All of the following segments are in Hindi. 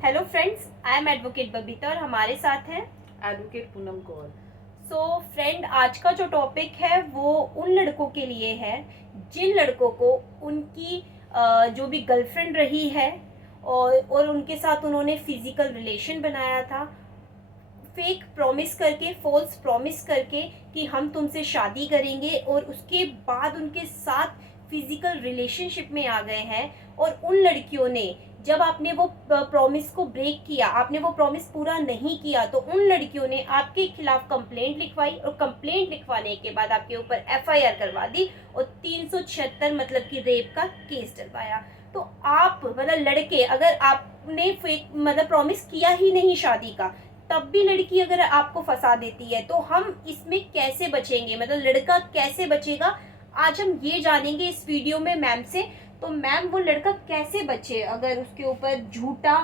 Hello friends, I am advocate Babita और हमारे साथ हैं advocate Poonam Kaur. So friend, आज का जो टॉपिक है वो उन लड़कों के लिए है जिन लड़कों को उनकी जो भी गर्लफ्रेंड रही है और उनके साथ उन्होंने फिजिकल रिलेशन बनाया था, फेक प्रॉमिस करके, फॉल्स प्रॉमिस करके कि हम तुमसे शादी करेंगे, और उसके बाद उनके साथ फिजिकल रिलेशनशिप में आ गए हैं। और उन लड़कियों ने, जब आपने वो प्रॉमिस को ब्रेक किया, आपने वो प्रॉमिस पूरा नहीं किया, तो उन लड़कियों ने आपके खिलाफ कंप्लेंट लिखवाई, और कंप्लेंट लिखवाने के बाद आपके ऊपर एफआईआर करवा दी और 376 मतलब कि रेप का केस डलवाया। तो आप मतलब लड़के, अगर आपने फेक मतलब प्रॉमिस किया ही नहीं शादी का, तब भी लड़की अगर आपको फंसा देती है, तो हम इसमें कैसे बचेंगे, मतलब लड़का कैसे बचेगा, आज हम ये जानेंगे इस वीडियो में मैम से। तो मैम, वो लड़का कैसे बचे अगर उसके ऊपर झूठा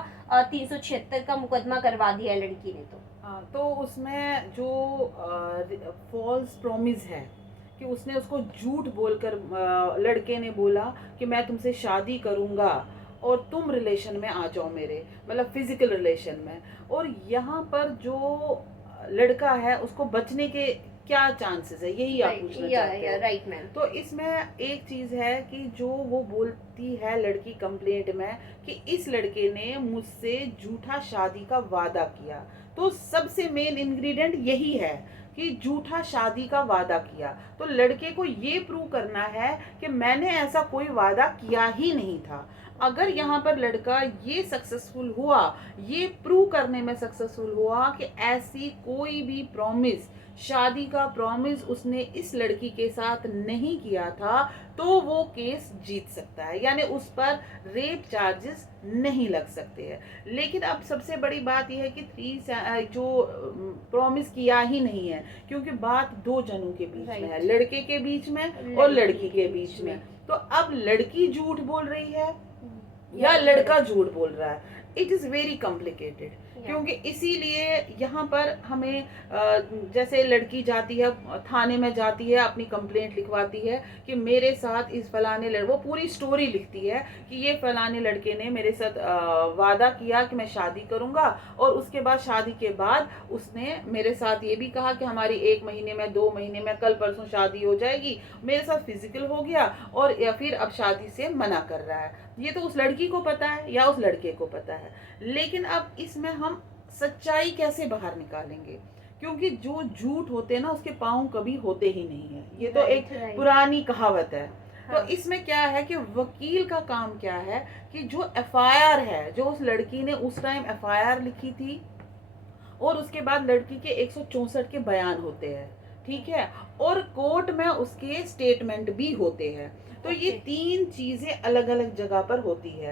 376 का मुकदमा करवा दिया है लड़की ने? तो उसमें जो फॉल्स प्रॉमिस है कि उसने उसको झूठ बोलकर लड़के ने बोला कि मैं तुमसे शादी करूंगा और तुम रिलेशन में आ जाओ मेरे, मतलब फिजिकल रिलेशन में। और यहाँ पर जो लड़का है उसको बचने के क्या चांसेस है, यही आप पूछना चाहते हो। Right ma'am. तो इसमें एक चीज है कि जो वो बोलती है लड़की कंप्लेंट में कि इस लड़के ने मुझसे झूठा शादी का वादा किया, तो सबसे मेन इंग्रेडिएंट यही है कि झूठा शादी का वादा किया। तो लड़के को ये प्रूव करना है कि मैंने ऐसा कोई वादा किया ही नहीं था। अगर यहाँ पर लड़का ये सक्सेसफुल हुआ, ये प्रूव करने में सक्सेसफुल हुआ कि ऐसी कोई भी प्रॉमिस, शादी का प्रॉमिस उसने इस लड़की के साथ नहीं किया था, तो वो केस जीत सकता है, यानी उस पर रेप चार्जेस नहीं लग सकते हैं। लेकिन अब सबसे बड़ी बात यह है कि जो प्रॉमिस किया ही नहीं है, क्योंकि बात दो जनों के बीच में है, लड़के के बीच में और लड़की के बीच में। तो अब लड़की झूठ बोल रही है या लड़का झूठ बोल रहा है, इट इज वेरी कॉम्प्लिकेटेड। क्योंकि इसीलिए यहाँ पर हमें जैसे लड़की जाती है थाने में, जाती है अपनी कंप्लेंट लिखवाती है कि मेरे साथ इस फलाने वो पूरी स्टोरी लिखती है कि ये फलाने लड़के ने मेरे साथ वादा किया कि मैं शादी करूंगा, और उसके बाद शादी के बाद उसने मेरे साथ ये भी कहा कि हमारी 1 महीने में, 2 महीने में, कल परसों शादी हो जाएगी, मेरे साथ फिजिकल हो गया और या फिर अब शादी से मना कर रहा है। ये तो उस लड़की को पता है या उस लड़के को पता है। लेकिन अब इसमें हम सच्चाई कैसे बाहर निकालेंगे, क्योंकि जो झूठ होते हैं ना उसके पांव कभी होते ही नहीं है, ये तो एक पुरानी कहावत है। तो इसमें क्या है कि वकील का काम क्या है कि जो एफआईआर है, जो उस लड़की ने उस टाइम एफआईआर लिखी थी, और उसके बाद लड़की के 164 के बयान होते हैं, ठीक है, और कोर्ट में उसके स्टेटमेंट भी होते हैं। तो ये तीन चीजें अलग अलग जगह पर होती है।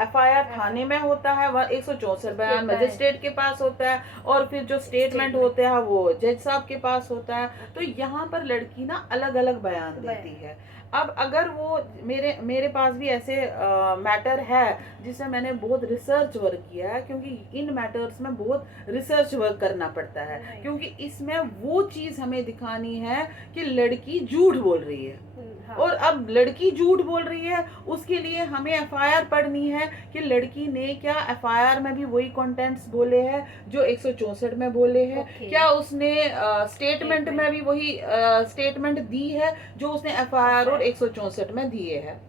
एफआईआर थाने में होता है, वह 164 बयान मजिस्ट्रेट के पास होता है, और फिर जो स्टेटमेंट होते हैं वो जज साहब के पास होता है। तो यहाँ पर लड़की ना अलग अलग बयान देती है। अब अगर वो मेरे मेरे पास भी ऐसे मैटर है जिसमें मैंने बहुत रिसर्च वर्क किया है, क्योंकि इन मैटर्स में बहुत रिसर्च वर्क करना पड़ता है, क्योंकि इसमें वो चीज हमें दिखानी है कि लड़की झूठ बोल रही है। और अब लड़की झूठ बोल रही है, उसके लिए हमें एफआईआर पढ़नी है कि लड़की ने क्या एफआईआर में भी वही कंटेंट्स बोले हैं जो 164 में बोले हैं, क्या उसने स्टेटमेंट में भी वही स्टेटमेंट दी है जो उसने एफआईआर और 164 में दिए हैं।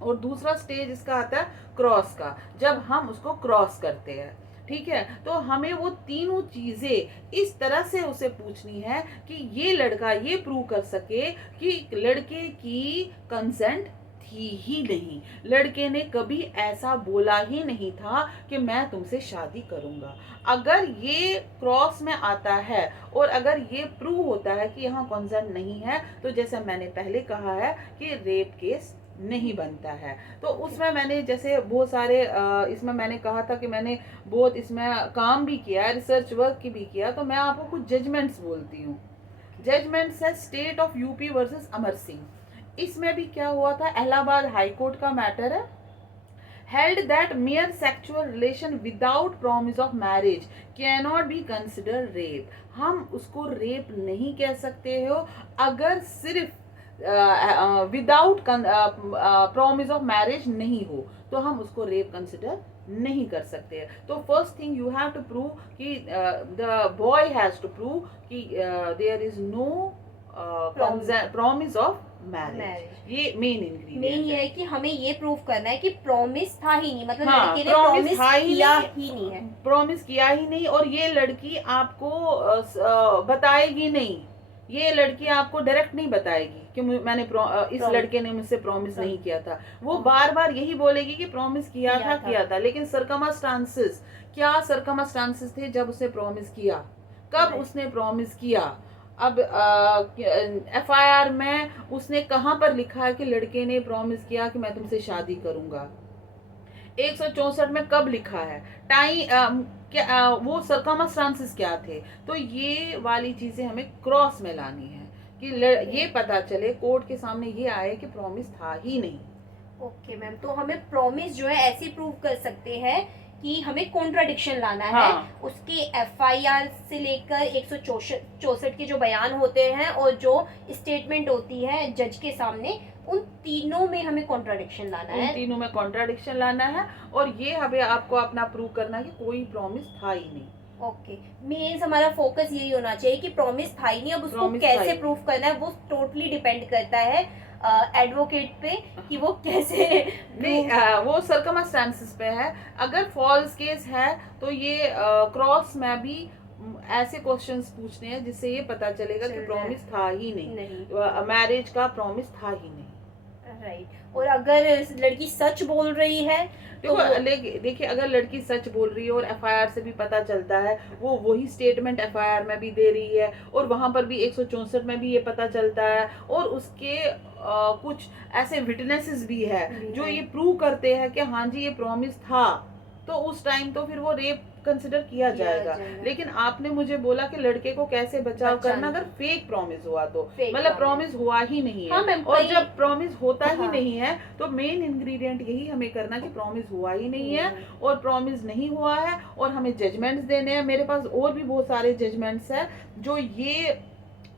और दूसरा स्टेज इसका आता है क्रॉस का, जब हम उसको क्रॉस करते हैं, ठीक है। तो हमें वो तीनों चीजें इस तरह से उसे पूछनी है कि ये लड़का ये प्रूव कर सके कि लड़के की कंसेंट थी ही नहीं, लड़के ने कभी ऐसा बोला ही नहीं था कि मैं तुमसे शादी करूंगा। अगर ये क्रॉस में आता है और अगर ये प्रूव होता है कि यहाँ कंसेंट नहीं है, तो जैसे मैंने पहले कहा है कि रेप केस नहीं बनता है। तो उसमें मैंने जैसे बहुत सारे इसमें मैंने कहा था कि मैंने बहुत इसमें काम भी किया है, रिसर्च वर्क की भी किया। तो मैं आपको कुछ जजमेंट्स बोलती हूँ। जजमेंट्स है state of UP versus Amar Singh. इसमें भी क्या हुआ था, इलाहाबाद हाई कोर्ट का मैटर है। held that mere sexual relation without promise of marriage cannot be considered rape। हम उसको रेप नहीं कह सकते हो अगर सिर्फ विदाउट प्रॉमिस ऑफ मैरिज नहीं हो तो हम उसको रेप कंसिडर नहीं कर सकते हैं। तो first thing you have to prove कि the boy has to prove कि there is no promise of marriage. ये मेन इंग्रेडिएंट मेन ये है कि हमें ये प्रूव करना है कि प्रॉमिस था ही नहीं, मतलब हाँ, लड़के ने promise प्रॉमिस था ही किया नहीं। ही नहीं है। प्रॉमिस किया ही नहीं और ये लड़की आपको बताएगी नहीं, ये लड़की आपको डायरेक्ट नहीं बताएगी कि मैंने इस लड़के ने मुझसे प्रॉमिस नहीं किया था। वो बार बार यही बोलेगी कि प्रॉमिस किया था, लेकिन सरकमस्टांसेस, क्या सरकमस्टांसेस थे जब उसने प्रॉमिस किया, कब उसने प्रॉमिस किया। अब FIR में उसने कहाँ पर लिखा है कि लड़के ने प्रॉमिस किया कि मैं तुमसे शादी करूंगा, 164 में कब लिखा है, टाइम क्या, वो सरकमस्टांसेस क्या थे। तो ये वाली चीजें हमें क्रॉस में लानी है कि ये पता चले कोर्ट के सामने ये आए कि प्रॉमिस था ही नहीं। ओके मैम, तो हमें प्रॉमिस जो है ऐसे प्रूव कर सकते हैं कि हमें कॉन्ट्राडिक्शन लाना है। हाँ। उसके FIR से लेकर 164 के जो बयान होते हैं और जो स्टेटमेंट होती है जज के सामने, उन तीनों में हमें कॉन्ट्राडिक्शन लाना है। उन तीनों में कॉन्ट्राडिक्शन लाना है और ये हमें आपको अपना प्रूव करना है कि कोई प्रॉमिस था ही नहीं। ओके, मेंस हमारा फोकस यही होना चाहिए कि प्रॉमिस था ही नहीं। अब उसको Promise था कैसे ही प्रूव करना है वो टोटली डिपेंड करता है एडवोकेट पे कि वो कैसे नहीं, वो सरकमस्टांसेस पे है। अगर फॉल्स केस है तो ये क्रॉस में भी ऐसे क्वेश्चंस पूछने हैं जिससे ये पता चलेगा कि प्रॉमिस था ही नहीं, मैरिज का प्रॉमिस था ही नहीं। राइट। और अगर लड़की सच बोल रही है तो देखिए अगर लड़की सच बोल रही है और FIR से भी पता चलता है, वो वही स्टेटमेंट FIR में भी दे रही है और वहां पर भी 164 में भी ये पता चलता है और उसके कुछ ऐसे विटनेसेस भी है जो ये प्रूव करते हैं कि हाँ जी ये प्रॉमिस था, तो उस टाइम तो फिर वो रेप कंसिडर किया जाएगा। लेकिन आपने मुझे बोला कि लड़के को कैसे बचाव करना अगर फेक प्रॉमिस हुआ तो, मतलब प्रॉमिस हुआ ही नहीं है। हाँ, और जब प्रॉमिस होता ही नहीं है तो मेन इंग्रेडिएंट यही हमें करना कि प्रॉमिस हुआ ही नहीं है और प्रॉमिस नहीं हुआ है और हमें जजमेंट्स देने हैं। मेरे पास और भी बहुत सारे जजमेंट्स हैं जो ये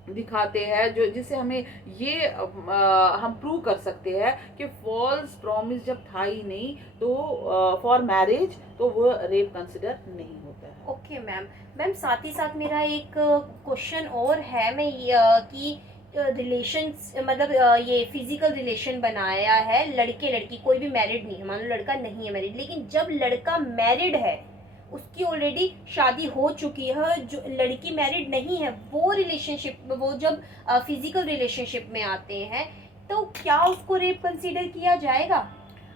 दिखाते हैं, जो जिससे हमें ये हम प्रूव कर सकते हैं कि फॉल्स प्रॉमिस जब था ही नहीं तो फॉर मैरिज तो वो रेप कंसिडर नहीं होता है। ओके मैम, साथ ही साथ मेरा एक क्वेश्चन और है, मैं कि रिलेशंस मतलब ये फिजिकल रिलेशन बनाया है लड़के लड़की, कोई भी मैरिड नहीं है, मान लो लड़का नहीं है मैरिड, लेकिन जब लड़का मैरिड है, उसकी ऑलरेडी शादी हो चुकी है, जो लड़की मैरिड नहीं है, वो रिलेशनशिप, वो जब फिजिकल रिलेशनशिप में आते हैं तो क्या उसको रेप कंसीडर किया जाएगा?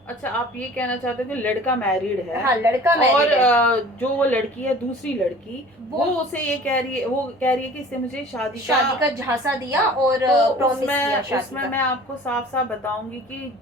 अच्छा, आप ये कहना चाहते हो कि लड़का मैरिड है, हाँ, लड़का और मैरिड है, जो वो लड़की है दूसरी लड़की वो उसे ये कह रही है, वो कह रही है कि इससे मुझे शादी का झांसा दिया और तो प्रॉमिस किया शादी उसमें का। मैं आपको साफ साफ बताऊंगी कि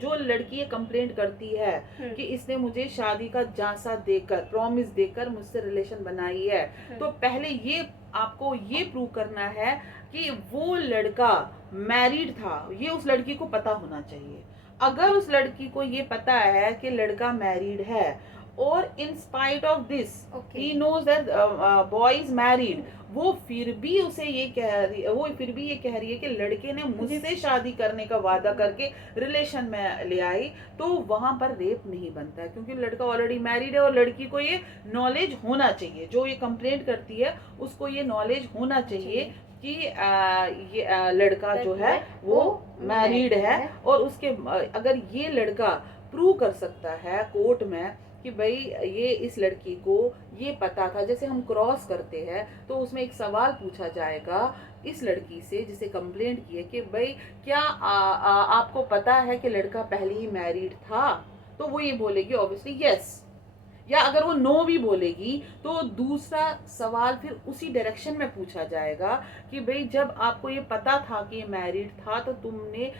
जो लड़की ये कंप्लेंट करती है कि इसने मुझे शादी का झांसा देकर, प्रॉमिस देकर मुझसे रिलेशन बनाई है, तो पहले ये आपको ये प्रूव करना है कि वो लड़का मैरिड था, ये उस लड़की को पता होना चाहिए। अगर उस लड़की को ये पता है कि लड़का मैरिड है और in spite of this he knows that boy is married, वो फिर भी उसे ये कह रही है, वो फिर भी ये कह रही है कि लड़के ने मुझसे शादी करने का वादा करके रिलेशन में ले आई, तो वहां पर रेप नहीं बनता है, क्योंकि लड़का ऑलरेडी मैरिड है और लड़की को ये नॉलेज होना चाहिए, जो ये कंप्लेंट करती है उसको ये नॉलेज होना चाहिए कि ये लड़का जो है वो मैरिड है। और उसके अगर ये लड़का प्रूव कर सकता है कोर्ट में कि भाई ये इस लड़की को ये पता था, जैसे हम क्रॉस करते हैं तो उसमें एक सवाल पूछा जाएगा इस लड़की से जिसे कंप्लेंट की है कि भाई क्या आपको पता है कि लड़का पहले ही मैरिड था, तो वो ये बोलेगी ऑब्वियसली यस, या अगर वो नो भी बोलेगी तो दूसरा सवाल फिर उसी डायरेक्शन में पूछा जाएगा कि भाई जब आपको ये पता था कि ये मैरिड था तो तुमने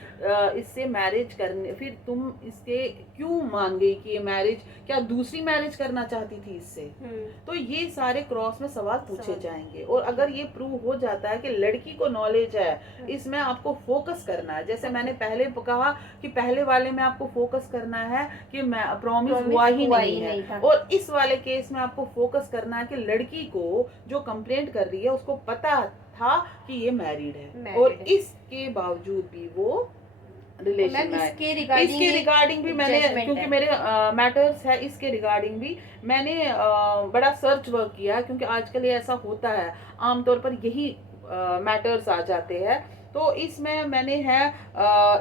इससे मैरिज करने, फिर तुम इसके क्यों मान गई कि ये मैरिज, क्या दूसरी मैरिज करना चाहती थी इससे। तो ये सारे क्रॉस में सवाल पूछे जाएंगे और अगर ये प्रूव हो जाता है कि लड़की को नॉलेज है, इसमें आपको फोकस करना है, जैसे मैंने पहले कहा कि पहले वाले में आपको फोकस करना है कि प्रॉमिस हुआ ही नहीं है, और इस वाले केस में आपको फोकस करना है कि लड़की को जो कंप्लेंट कर रही है उसको पता था कि ये मैरिड है, Married और है। इसके बावजूद भी वो रिलेशन मैम में आए। इसके इसके रिगार्डिंग भी मैंने, जजमेंट क्योंकि है। मेरे मैटर्स है, इसके रिगार्डिंग भी मैंने बड़ा सर्च वर्क किया, क्योंकि आजकल ये ऐसा होता है, आमतौर पर यही मैटर्स आ जाते हैं। तो इसमें मैंने है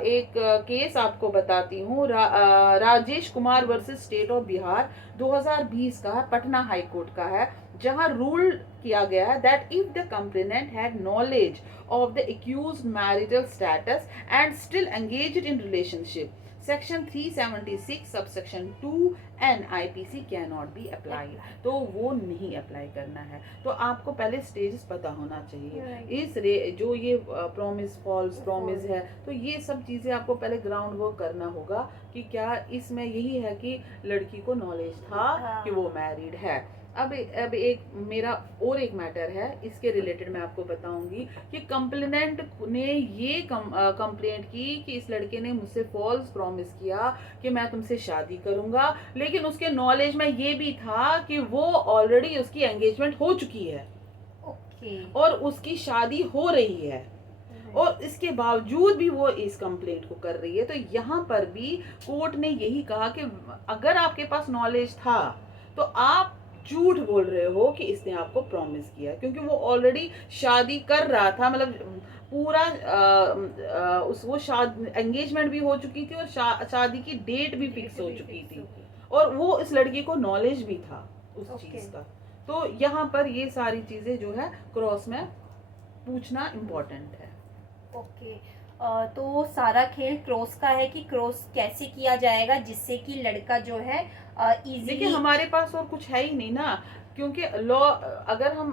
एक केस आपको बताती हूँ, Rajesh Kumar versus state of Bihar 2020 का है, पटना हाई कोर्ट का है, जहां रूल किया गया है that if the complainant had knowledge of the accused marital status and still engaged in relationship, section 376 subsection 2 and IPC cannot be applied। तो वो नहीं अप्लाई करना है। तो आपको पहले स्टेजेस पता होना चाहिए। जो ये प्रॉमिस, फॉल्स प्रॉमिस है, तो ये सब चीज़ें आपको पहले ग्राउंड वर्क करना होगा कि क्या इसमें यही है कि लड़की को नॉलेज था कि वो मैरिड है। अब एक मेरा और एक मैटर है, इसके रिलेटेड मैं आपको बताऊंगी कि कंप्लेनेंट ने ये कंप्लेंट की कि इस लड़के ने मुझसे फॉल्स प्रॉमिस किया कि मैं तुमसे शादी करूंगा, लेकिन उसके नॉलेज में ये भी था कि वो ऑलरेडी उसकी एंगेजमेंट हो चुकी है और उसकी शादी हो रही है, और इसके बावजूद भी वो इस कंप्लेंट को कर रही है। तो यहाँ पर भी कोर्ट ने यही कहा कि अगर आपके पास नॉलेज था तो आप झूठ बोल रहे हो कि इसने आपको प्रॉमिस किया, क्योंकि वो ऑलरेडी शादी कर रहा था, मतलब पूरा वो शादी एंगेजमेंट भी हो चुकी थी और शादी की डेट भी फिक्स हो चुकी थी, और वो इस लड़की को नॉलेज भी था उस चीज का। तो यहाँ पर ये सारी चीजें जो है क्रॉस में पूछना इम्पोर्टेंट है। तो सारा खेल क्रॉस का है कि क्रॉस कैसे किया जाएगा जिससे कि लड़का जो है इजीली। देखिए हमारे पास और कुछ है ही नहीं ना, क्योंकि लॉ, अगर हम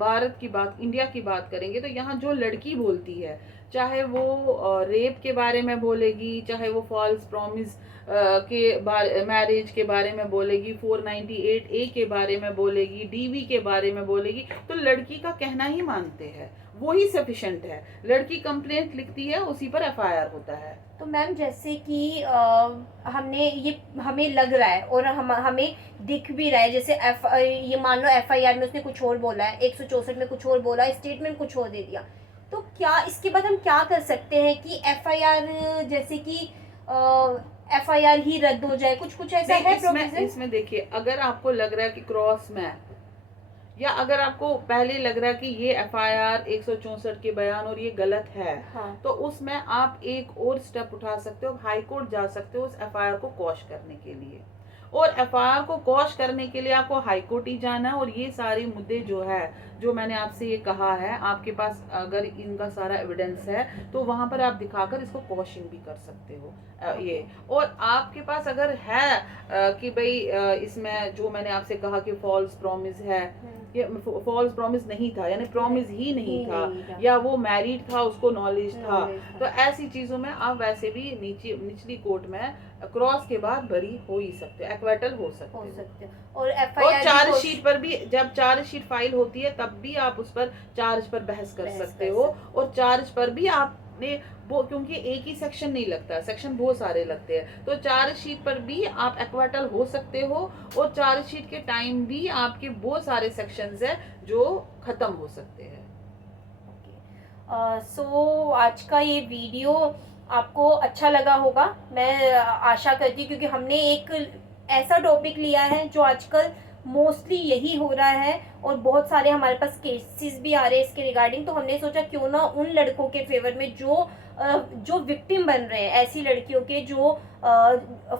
भारत की बात, इंडिया की बात करेंगे, तो यहाँ जो लड़की बोलती है, चाहे वो रेप के बारे में बोलेगी, चाहे वो फॉल्स प्रॉमिस के बारे, मैरिज के बारे में बोलेगी, 498A के बारे में बोलेगी, DV के बारे में बोलेगी, तो लड़की का कहना ही मानते हैं, वो ही सफिशिएंट है। लड़की कंप्लेंट लिखती है, उसी पर FIR होता है। तो मैम जैसे कि हमने ये, हमें लग रहा है और हमें दिख भी रहा है, जैसे ये मान लो FIR में उसने कुछ और बोला है, 164 में कुछ और बोला, स्टेटमेंट कुछ और दे दिया, तो क्या इसके बाद हम क्या कर सकते हैं कि FIR जैसे कि FIR ही रद्द हो जाए, कुछ ऐसा है प्रोविजन? इसमें देखिए, अगर आपको लग रहा है कि क्रॉस में, या अगर आपको पहले लग रहा है कि ये FIR 164 के बयान और ये गलत है, हाँ। तो उसमें आप एक और स्टेप उठा सकते हो, हाई कोर्ट जा सकते हो उस FIR को क्वॉश करने के लिए, और FIR को क्वॉश करने के लिए आपको हाई कोर्ट ही जाना है। और ये सारे मुद्दे जो है, जो मैंने आपसे ये कहा है, आपके पास अगर इनका सारा एविडेंस है तो वहां पर आप दिखाकर इसको क्वॉशिंग भी कर सकते हो ये। और आपके पास अगर है कि भाई इसमें जो मैंने आपसे कहा कि फॉल्स प्रॉमिस है, ये फॉल्स प्रॉमिस नहीं था, यानी प्रॉमिस ही नहीं था, या वो मैरिड था, उसको नॉलेज था, तो ऐसी चीजों में आप वैसे भी निचली कोर्ट में क्रॉस के बाद बरी हो ही सकते हो, एक्वेटल हो सकते हो। और चार्जशीट पर भी, जब चार्जशीट फाइल होती है तब भी आप उस पर चार्ज पर बहस कर सकते हो, और चार्ज पर भी आपने वो, क्योंकि एक ही सेक्शन नहीं लगता, सेक्शन बहुत सारे लगते हैं, तो चार्जशीट पर भी आप एक्वेटल हो सकते हो, और चार्जशीट के टाइम भी आपके बहुत सारे सेक्शंस है जो खत्म हो सकते हैं। सो आज का ये वीडियो आपको अच्छा लगा होगा, मैं आशा करती हूँ, क्योंकि हमने एक ऐसा टॉपिक लिया है जो आजकल मोस्टली यही हो रहा है, और बहुत सारे हमारे पास केसेस भी आ रहे हैं इसके रिगार्डिंग। तो हमने सोचा क्यों ना उन लड़कों के फेवर में जो विक्टिम बन रहे हैं, ऐसी लड़कियों के जो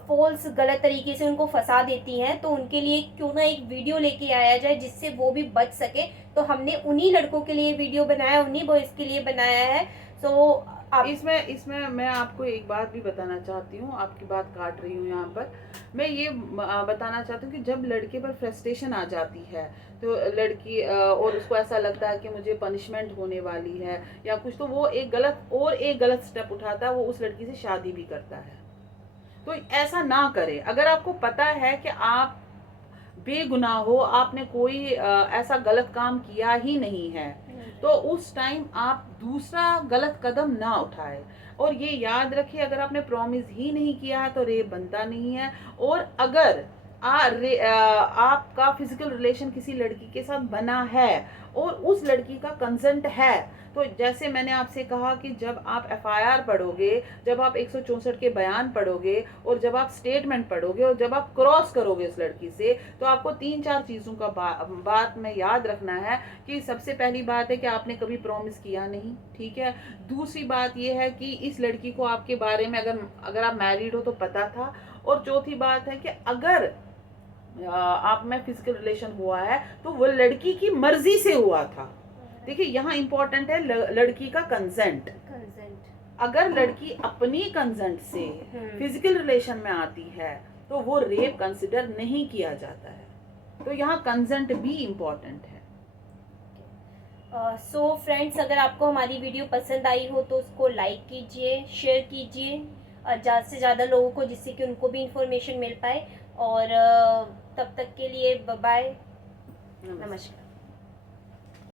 फॉल्स गलत तरीके से उनको फंसा देती हैं, तो उनके लिए क्यों ना एक वीडियो लेके आया जाए जिससे वो भी बच सके। तो हमने उन्हीं लड़कों के लिए वीडियो बनाया, उन्हीं बॉयज़ के लिए बनाया है। सो इसमें मैं आपको एक बात भी बताना चाहती हूँ, आपकी बात काट रही हूँ यहाँ पर। मैं ये बताना चाहती हूँ कि जब लड़के पर फ्रस्ट्रेशन आ जाती है, तो लड़की और उसको ऐसा लगता है कि मुझे पनिशमेंट होने वाली है या कुछ, तो वो एक गलत स्टेप उठाता है, वो उस लड़की से शादी भी करता है। तो ऐसा ना करे। अगर आपको पता है कि आप बेगुनाह हो, आपने कोई ऐसा गलत काम किया ही नहीं है, तो उस टाइम आप दूसरा गलत कदम ना उठाए। और ये याद रखिए, अगर आपने प्रॉमिस ही नहीं किया है तो रेप बनता नहीं है। और अगर आपका फिजिकल रिलेशन किसी लड़की के साथ बना है और उस लड़की का कंसेंट है। तो जैसे मैंने आपसे कहा कि जब आप एफआईआर पढ़ोगे, जब आप 164 के बयान पढ़ोगे और जब आप स्टेटमेंट पढ़ोगे और जब आप क्रॉस करोगे उस लड़की से, तो आपको 3-4 चीज़ों का बात में याद रखना है कि सबसे पहली बात है कि आपने कभी प्रॉमिस किया नहीं, ठीक है। दूसरी बात ये है कि इस लड़की को आपके बारे में अगर आप मैरिड हो तो पता था। और चौथी बात है कि अगर आप में फिजिकल रिलेशन हुआ है तो वो लड़की की मर्जी से हुआ था। देखिए यहाँ इंपॉर्टेंट है लड़की का कंसेंट। अगर लड़की अपनी कंसेंट से फिजिकल रिलेशन में आती है तो वो रेप कंसिडर नहीं किया जाता है। तो यहाँ कंसेंट भी इम्पोर्टेंट है। सो फ्रेंड्स, अगर आपको हमारी वीडियो पसंद आई हो तो उसको लाइक कीजिए, शेयर कीजिए ज़्यादा से ज़्यादा लोगों को, जिससे कि उनको भी इंफॉर्मेशन मिल पाए। और तब तक के लिए बाय बाय, नमस्कार।